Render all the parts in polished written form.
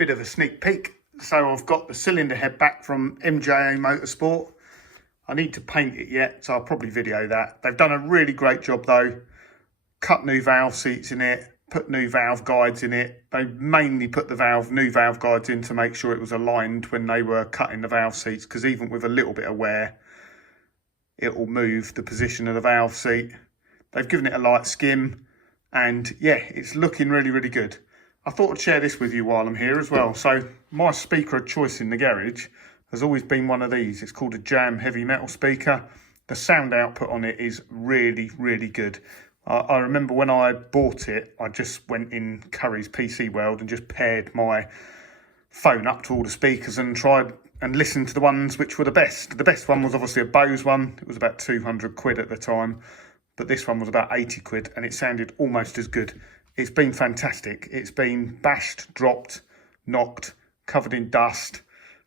bit of a sneak peek. So I've got the cylinder head back from MJA Motorsport. I need to paint it yet, so I'll probably video that. They've done a really great job though. Cut new valve seats in it, put new valve guides in it. They mainly put the new valve guides in to make sure it was aligned when they were cutting the valve seats, because even with a little bit of wear, it will move the position of the valve seat. They've given it a light skim, and yeah, it's looking really, really good. I thought I'd share this with you while I'm here as well. So my speaker of choice in the garage has always been one of these. It's called a Jam heavy metal speaker. The sound output on it is really, really good. I remember when I bought it, I just went in Curry's PC World and just paired my phone up to all the speakers and tried and listened to the ones which were the best. The best one was obviously a Bose one. It was about 200 quid at the time, but this one was about 80 quid and it sounded almost as good. It's been fantastic. It's been bashed, dropped, knocked, covered in dust,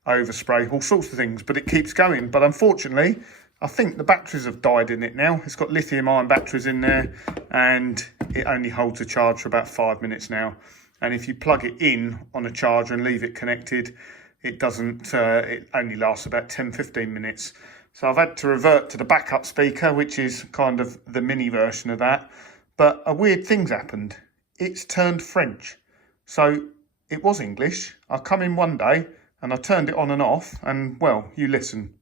overspray, all sorts of things, but it keeps going. But unfortunately, I think the batteries have died in it now. It's got lithium ion batteries in there and it only holds a charge for about 5 minutes now. And if you plug it in on a charger and leave it connected, it doesn't, it only lasts about 10-15 minutes. So I've had to revert to the backup speaker, which is kind of the mini version of that. But a weird thing's happened. It's turned French. So it was English. I come in one day and I turned it on and off and, well, you listen.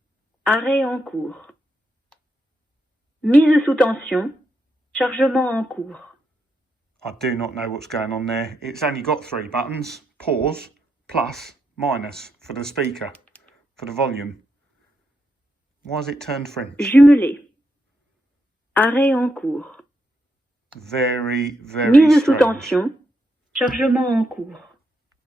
Arrêt en cours. Mise sous tension. Chargement en cours. I do not know what's going on there. It's only got 3 buttons. Pause, plus, minus for the speaker, for the volume. Why has it turned French? Jumelé. Arrêt en cours. Very, very Mise sous strange. tension. Chargement en cours.